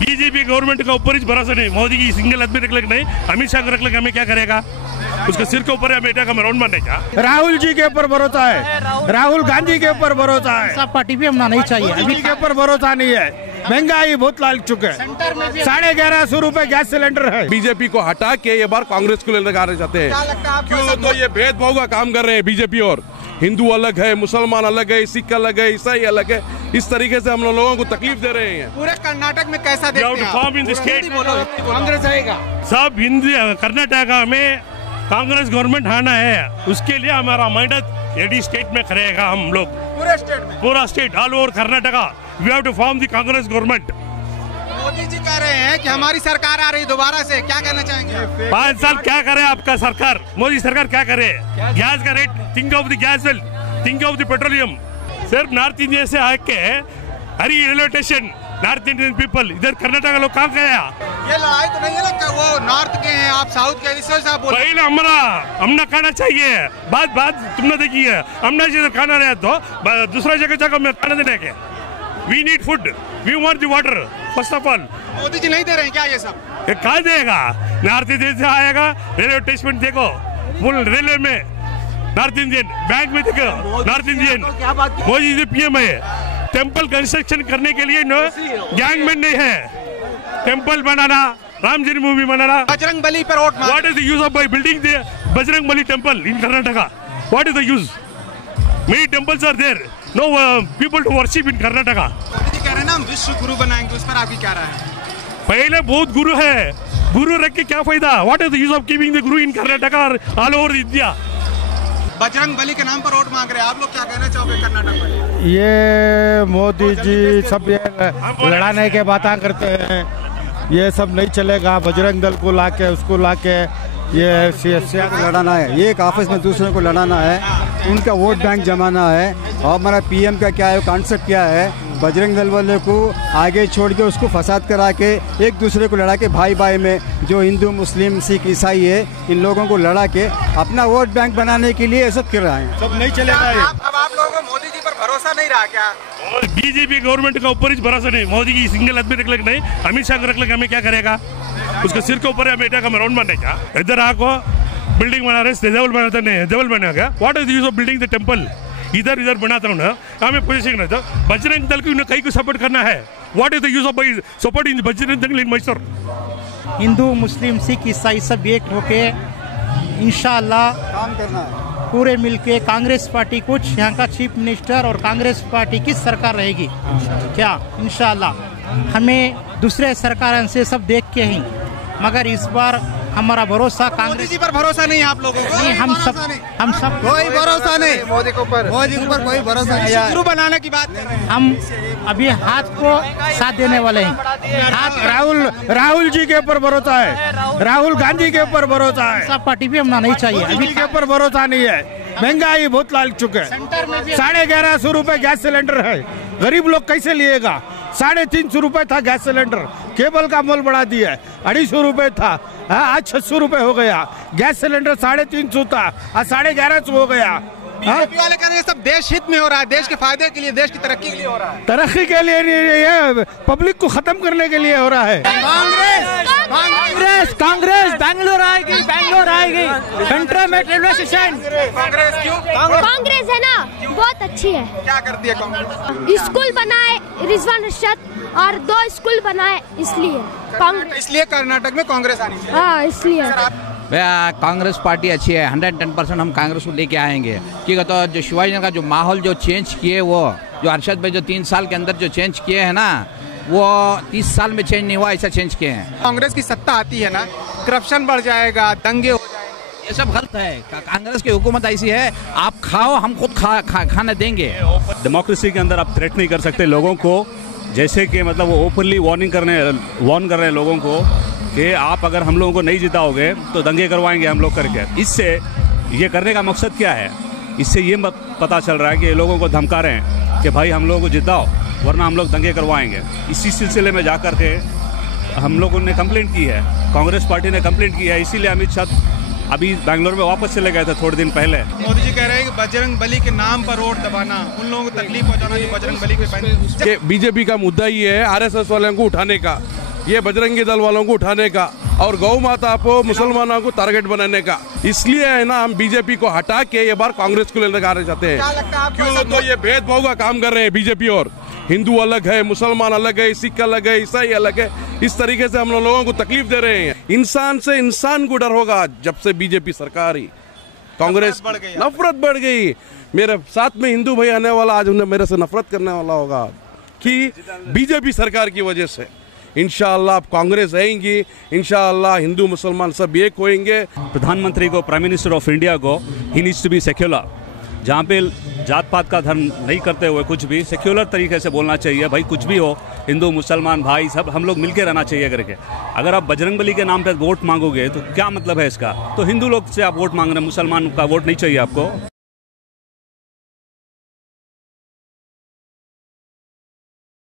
BJP government का ऊपर ही भरोसा नहीं, मोदी की सिंगल आदमी रख लेगा नहीं, अमित शाह को रख लेगा, हमें क्या करेगा? उसके सिर के ऊपर है बेटा का राउंड मारने का। राहुल जी के ऊपर भरोसा है, राहुल गांधी के ऊपर भरोसा है, सब पार्टी भी हमना नहीं चाहिए, अभी के ऊपर भरोसा नहीं है। महंगाई बहुत लाल चुके हैं, 1150 रुपए गैस सिलेंडर है। बीजेपी को हटा के ये बार कांग्रेस को लगाना चाहते हैं। क्यों? तो ये भेदभाव का काम कर रहे हैं बीजेपी, और हिंदू अलग है, मुसलमान अलग है, सिख अलग है, ईसाई अलग है, इस तरीके से हम लोगों को तकलीफ दे रहे हैं। पूरे कर्नाटक में कैसा देखते हैं आप? कांग्रेस आएगा सब हिंदी कर्नाटका में कांग्रेस गवर्नमेंट आना है, उसके लिए हमारा मेहनत एडी स्टेट में करेगा हम लोग, पूरा state all over Karnataka we have to form the Congress government. Modi ji कह रहे हैं कि हमारी सरकार आ रही दोबारा से, क्या कहना चाहेंगे? 5 साल क्या करे आपका सरकार, मोदी सरकार क्या करे? गैस का rate, think of the gas well, think of the petroleum. सिर्फ नॉर्थ इंडिया से आके हरी railway station, North Indian people, इधर कर्नाटक लोग कहाँ गया? ये लड़ाई तो नहीं है ना, वो नॉर्थ के हैं, आप साउथ के, इस वजह से आप बोल रहे हैं। पहले हमने खाना चाहिए, बात तुमने देखी है, हमने जिधर खाना रहे तो दूसरा जगह में खाना देने के। We need food, we want the water first of all. Modi ji नहीं दे रहे हैं क्या ये सब? ये कहाँ देगा? नॉर्थ इंडियन से आएगा, रेलवे अटैचमेंट देखो, फुल रेलवे में नॉर्थ इंडियन, बैंक में देखो north Indian, Modi ji PM है। टेम्पल कंस्ट्रक्शन करने के लिए गैंगमैन नहीं है, टेम्पल बनाना, राम जन्मभूमि बनाना। बजरंग बली पर वोट मांग। What is the use of by building the Bajrang Bali temple in Karnataka? What is the use? Many temples are there. No people to worship in Karnataka. Modi ji कह रहे हैं ना हम विश्व गुरु बनाएंगे, उस पर आपकी क्या राय है? पहले बहुत गुरु है, गुरु रख के क्या फायदा? What is the use of keeping the guru in Karnataka or all over India? Bajrang Bali के नाम पर वोट मांग रहे हैं, आप लोग क्या कहना चाहोगे कर्नाटक में? ये मोदी जी सब ये लड़ाने के बातें करते हैं, ये सब नहीं चलेगा। बजरंग दल को लाके उसको लाके ये सियासत लड़ाना है, ये एक आपस में दूसरे को लड़ाना है, उनका वोट बैंक जमाना है। और हमारा पीएम का क्या है, कॉन्सेप्ट क्या है? बजरंग दल वाले को आगे छोड़ के उसको फसाद करा के एक दूसरे को लड़ा के भाई भाई में जो हिंदू मुस्लिम सिख ईसाई है, इन लोगों को लड़ा के अपना वोट बैंक बनाने के लिए ये सब कर रहे हैं। सब नहीं चलेगा। अब आप लोगों को मोदी जी पर भरोसा नहीं रहा क्या? बीजेपी गवर्नमेंट का ऊपर ही भरोसा नहीं, मोदी की सिंगल आदमी रख लेगा नहीं, अमित शाह को रख लेगा, हमें क्या करेगा? उसके सिर के ऊपर है बेटा का राउंड मारने का। इधर आको बिल्डिंग बना रहे, देवल बनाते नहीं, देवल बनेगा। What is the use of building the temple? इधर बनाता हूँ ना, हमें पोजीशन नहीं था। बजरंग दल को कई को सपोर्ट करना है। What is the use of support in Bajrang Dal इन मैसूर? हिंदू मुस्लिम सिख ईसाई सब एक होके इंशाअल्लाह काम करना है, पूरे मिलके कांग्रेस पार्टी कुछ यहाँ का चीफ मिनिस्टर और कांग्रेस पार्टी की सरकार रहेगी क्या? इंशाअल्लाह हमें दूसरे सरकारों से सब देख के ही, मगर इस बार हमारा भरोसा मोदी कांग्रेस जी पर भरोसा नहीं आप लोगों को? नहीं, हम सब कोई भरोसा नहीं मोदी के ऊपर, मोदी के ऊपर कोई भरोसा नहीं। गुरु बनाने की बात कर रहे हैं हम अभी हाथ को साथ देने वाले हैं। हाथ राहुल जी के ऊपर भरोसा है, राहुल गांधी के ऊपर भरोसा है, सब पार्टी भी हमना नहीं चाहिए, अभी के ऊपर भरोसा नहीं है। महंगाई बहुत लाल चुके हैं, 1150 रुपए गैस सिलेंडर है, गरीब लोग कैसे लिएगा? 350 रुपए था गैस सिलेंडर, केबल का मोल बढ़ा दिया है, 250 रुपए था, आज 600 रुपए हो गया। गैस सिलेंडर 350 था, आज 1150 हो गया। बीजेपी वाले कह रहे हैं सब देश हित में हो रहा है, देश के फायदे के लिए, देश की तरक्की के लिए हो रहा है। तरक्की के लिए ये पब्लिक को खत्म करने के लिए हो रहा है। कांग्रेस बैंगलोर आएगी, सेंट्रल में रेलवे स्टेशन। कांग्रेस क्यों? कांग्रेस है ना बहुत अच्छी है। क्या करती है कांग्रेस? स्कूल बनाए रिजवान अर्शद और 2 स्कूल बनाए, इसलिए कांग्रेस, इसलिए कर्नाटक में कांग्रेस आनी चाहिए। हाँ इसलिए कांग्रेस पार्टी अच्छी है, 110% हम कांग्रेस को लेके आएंगे। क्योंकि तो जो शिवाजी नगर का जो माहौल जो चेंज किए, वो जो अरशद भाई जो 3 साल के अंदर जो चेंज किए हैं ना, वो 30 साल में चेंज नहीं हुआ, ऐसा चेंज किए हैं। कांग्रेस की सत्ता आती है ना, करप्शन बढ़ जाएगा, दंगे हो जाएंगे, ये सब गलत है। कांग्रेस की हुकूमत ऐसी है, आप खाओ, हम खुद खाना देंगे। डेमोक्रेसी के अंदर आप थ्रेट नहीं कर सकते लोगों को, जैसे कि मतलब वो ओपनली वार्न कर रहे हैं लोगों को कि आप अगर हम लोगों को नहीं जिताओगे तो दंगे करवाएंगे हम लोग करके। इससे ये करने का मकसद क्या है? इससे ये पता चल रहा है कि ये लोगों को धमका रहे हैं कि भाई हम लोगों को जिताओ वरना हम लोग दंगे करवाएंगे। इसी सिलसिले में जाकर के हम लोगों ने कंप्लेंट की है, कांग्रेस पार्टी ने कंप्लेंट की है, इसीलिए अमित शाह अभी बैंगलोर में वापस चले गए थे थोड़े दिन पहले। मोदी जी कह रहे हैं कि बजरंग बली के नाम पर वोट दबाना, उन लोगों को तकलीफ पहुंचाना जो बजरंग बली के बीजेपी का मुद्दा ही है आरएसएस वालों को उठाने का। ये बजरंगी दल वालों को उठाने का और गौ माता को मुसलमानों को टारगेट बनाने का। इसलिए है ना हम बीजेपी को हटा के ये बार कांग्रेस को लेने आना चाहते हैं। क्यों तो ये भेदभाव का काम कर रहे हैं बीजेपी, और हिंदू अलग है, मुसलमान अलग है, सिख अलग है, ईसाई अलग है। इस तरीके से हम लोगों को तकलीफ दे रहे हैं। इंसान से इंसान को डर होगा जब से बीजेपी सरकार ही, कांग्रेस नफरत बढ़ गई। मेरे साथ में हिंदू भाई आने वाला आज उन्हें मेरे से नफरत करने वाला होगा कि बीजेपी सरकार की वजह से। इंशाअल्लाह अब कांग्रेस आएंगी, इंशाअल्लाह हिंदू मुसलमान सब एक होंगे। प्रधानमंत्री को, प्राइम मिनिस्टर ऑफ इंडिया को, he needs to be secular, जहाँ पे जात पात का धर्म नहीं करते हुए कुछ भी सेक्युलर तरीके से बोलना चाहिए। भाई कुछ भी हो, हिंदू मुसलमान भाई सब हम लोग मिलके रहना चाहिए करके। अगर आप बजरंगबली के नाम पे वोट मांगोगे तो क्या मतलब है इसका? तो हिंदू लोग से आप वोट मांग रहे हैं, मुसलमान का वोट नहीं चाहिए आपको।